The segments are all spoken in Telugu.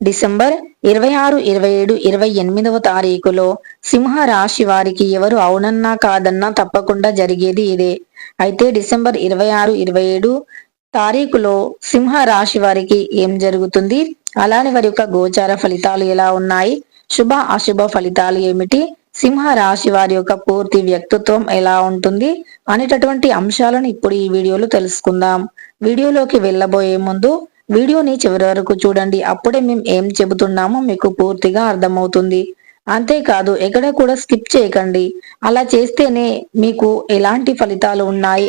డిసెంబర్ ఇరవై ఆరు ఇరవై ఏడు ఇరవై ఎనిమిదవ తారీఖులో సింహ రాశి వారికి ఎవరు అవునన్నా కాదన్నా తప్పకుండా జరిగేది ఇదే. అయితే డిసెంబర్ ఇరవై ఆరు ఇరవై ఏడు తారీఖులో సింహ రాశి వారికి ఏం జరుగుతుంది? అలానే వారి యొక్క గోచార ఫలితాలు ఎలా ఉన్నాయి? శుభ అశుభ ఫలితాలు ఏమిటి? సింహ రాశి వారి యొక్క పూర్తి వ్యక్తిత్వం ఎలా ఉంటుంది? అనేటటువంటి అంశాలను ఇప్పుడు ఈ వీడియోలో తెలుసుకుందాం. వీడియోలోకి వెళ్ళబోయే ముందు వీడియోని చివరి వరకు చూడండి. అప్పుడే మేము ఏం చెబుతున్నామో మీకు పూర్తిగా అర్థమవుతుంది. అంతేకాదు ఎక్కడ కూడా స్కిప్ చేయకండి. అలా చేస్తేనే మీకు ఎలాంటి ఫలితాలు ఉన్నాయి?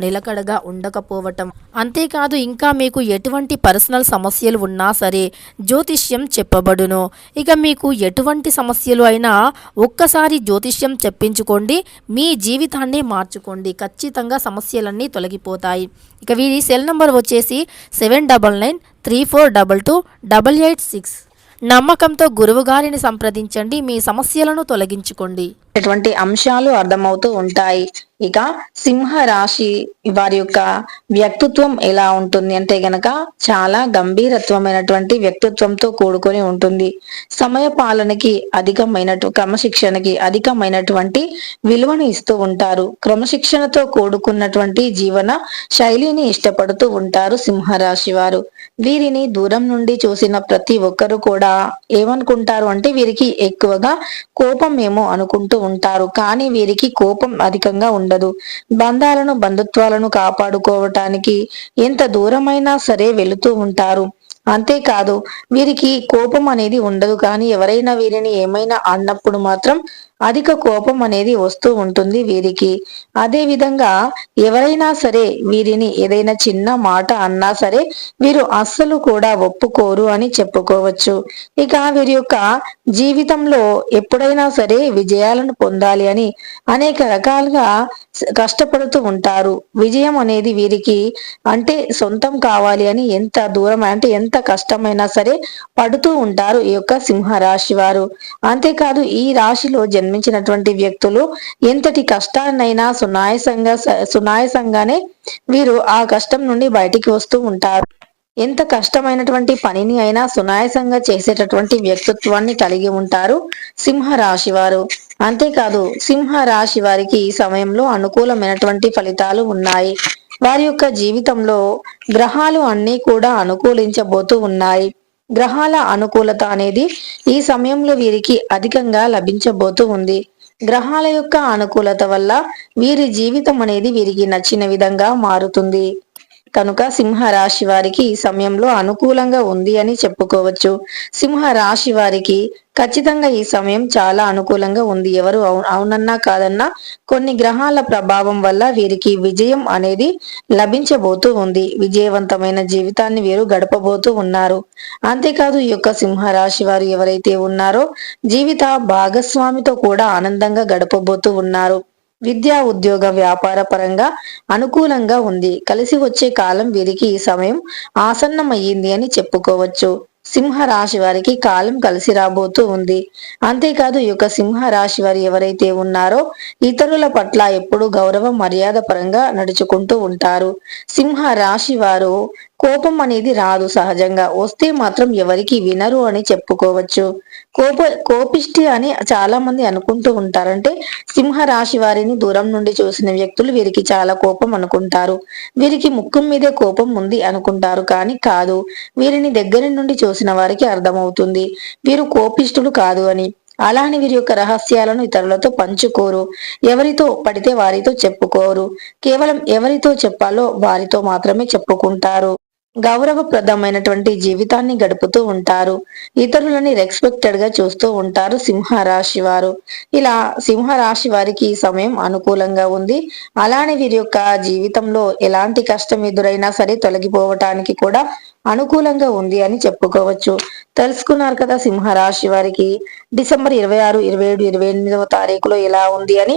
నిలకడగా ఉండకపోవటం. అంతేకాదు ఇంకా మీకు ఎటువంటి పర్సనల్ సమస్యలు ఉన్నా సరే జ్యోతిష్యం చెప్పబడును. ఇక మీకు ఎటువంటి సమస్యలు అయినా ఒక్కసారి జ్యోతిష్యం చెప్పించుకోండి మీ జీవితాన్ని మార్చుకోండి. ఖచ్చితంగా సమస్యలన్నీ తొలగిపోతాయి. ఇక వీరి సెల్ నంబర్ వచ్చేసి seven double nine three four double two double eight six. నమ్మకంతో గురువుగారిని సంప్రదించండి మీ సమస్యలను తొలగించుకోండి. ఇటువంటి అంశాలు అర్థమవుతూ ఉంటాయి. ఇక సింహ రాశి వారి యొక్క వ్యక్తిత్వం ఎలా ఉంటుంది అంటే గనక చాలా గంభీరత్వమైనటువంటి వ్యక్తిత్వంతో కూడుకొని ఉంటుంది. సమయ పాలనకి అధికమైనటు క్రమశిక్షణకి అధికమైనటువంటి విలువను ఇస్తూ ఉంటారు. క్రమశిక్షణతో కూడుకున్నటువంటి జీవన శైలిని ఇష్టపడుతూ ఉంటారు సింహరాశి వారు. వీరిని దూరం నుండి చూసిన ప్రతి ఒక్కరు కూడా ఏమనుకుంటారు అంటే వీరికి ఎక్కువగా కోపం ఏమో అనుకుంటూ ఉంటారు కానీ వీరికి కోపం అధికంగా ఉండదు. బంధాలను బంధుత్వాలను కాపాడుకోవటానికి ఎంత దూరమైనా సరే వెళుతూ ఉంటారు. అంతేకాదు వీరికి కోపం అనేది ఉండదు కానీ ఎవరైనా వీరిని ఏమైనా అన్నప్పుడు మాత్రం అధిక కోపం అనేది వస్తూ ఉంటుంది వీరికి. అదే విధంగా ఎవరైనా సరే వీరిని ఏదైనా చిన్న మాట అన్నా సరే వీరు అస్సలు కూడా ఒప్పుకోరు అని చెప్పుకోవచ్చు. ఇక వీరి యొక్క జీవితంలో ఎప్పుడైనా సరే విజయాలను పొందాలి అని అనేక రకాలుగా కష్టపడుతూ ఉంటారు. విజయం అనేది వీరికి అంటే సొంతం కావాలి అని ఎంత దూరం అంటే ఎంత కష్టమైనా సరే పడుతూ ఉంటారు ఈ యొక్క సింహరాశి వారు. అంతేకాదు ఈ రాశిలో జన్మించినటువంటి వ్యక్తులు ఎంతటి కష్టాన్నైనా సునాయసంగా సునాయసంగానే వీరు ఆ కష్టం నుండి బయటికి వస్తూ ఉంటారు. ఎంత కష్టమైనటువంటి పనిని అయినా సునాయసంగా చేసేటటువంటి వ్యక్తిత్వాన్ని కలిగి ఉంటారు సింహ రాశి వారు అంతేకాదు సింహ రాశి వారికి ఈ సమయంలో అనుకూలమైనటువంటి ఫలితాలు ఉన్నాయి. వారి యొక్క జీవితంలో గ్రహాలు అన్నీ కూడా అనుకూలించబోతూ ఉన్నాయి. గ్రహాల అనుకూలత అనేది ఈ సమయంలో వీరికి అధికంగా లభించబోతూ ఉంది. గ్రహాల యొక్క అనుకూలత వల్ల వీరి జీవితం అనేది వీరికి నచ్చిన విధంగా మారుతుంది. కనుక సింహ రాశి వారికి ఈ సమయంలో అనుకూలంగా ఉంది అని చెప్పుకోవచ్చు. సింహ రాశి వారికి ఖచ్చితంగా ఈ సమయం చాలా అనుకూలంగా ఉంది. ఎవరు అవునన్నా కాదన్నా కొన్ని గ్రహాల ప్రభావం వల్ల వీరికి విజయం అనేది లభించబోతూ ఉంది. విజయవంతమైన జీవితాన్ని వీరు గడపబోతూ ఉన్నారు. అంతేకాదు ఈ యొక్క సింహరాశి వారు ఎవరైతే ఉన్నారో జీవిత భాగస్వామితో కూడా ఆనందంగా గడపబోతూ ఉన్నారు. విద్యా ఉద్యోగ వ్యాపార పరంగా అనుకూలంగా ఉంది. కలిసి వచ్చే కాలం వీరికి ఈ సమయం ఆసన్నమయ్యింది అని చెప్పుకోవచ్చు. సింహ రాశి వారికి కాలం కలిసి రాబోతూ ఉంది. అంతేకాదు ఈ యొక్క సింహ రాశి వారు ఎవరైతే ఉన్నారో ఇతరుల పట్ల ఎప్పుడు గౌరవ మర్యాద పరంగా నడుచుకుంటూ ఉంటారు. సింహ రాశి వారు కోపం అనేది రాదు సహజంగా. వస్తే మాత్రం ఎవరికి వినరు అని చెప్పుకోవచ్చు. కోప కోపిష్టి అని చాలా మంది అనుకుంటూ ఉంటారంటే సింహ రాశి వారిని దూరం నుండి చూసిన వ్యక్తులు వీరికి చాలా కోపం అనుకుంటారు. వీరికి ముక్కు మీదే కోపం ఉంది అనుకుంటారు. కానీ కాదు వీరిని దగ్గర నుండి చూసిన వారికి అర్థమవుతుంది. వీరు కోపిష్టులు కాదు అని. అలానే వీరి యొక్క రహస్యాలను ఇతరులతో పంచుకోరు. ఎవరితో పడితే వారితో చెప్పుకోరు. కేవలం ఎవరితో చెప్పాలో వారితో మాత్రమే చెప్పుకుంటారు. గౌరవప్రదమైనటువంటి జీవితాన్ని గడుపుతూ ఉంటారు. ఇతరులని రెస్పెక్టెడ్గా చూస్తూ ఉంటారు సింహరాశి వారు. ఇలా సింహరాశి వారికి సమయం అనుకూలంగా ఉంది. అలానే వీరి యొక్క జీవితంలో ఎలాంటి కష్టం ఎదురైనా సరే తొలగిపోవటానికి కూడా అనుకూలంగా ఉంది అని చెప్పుకోవచ్చు. తెలుసుకున్నారు కదా సింహరాశి వారికి. డిసెంబర్ ఇరవై ఆరు ఇరవై ఏడు ఇరవై ఎనిమిదవ తారీఖులో ఎలా ఉంది అని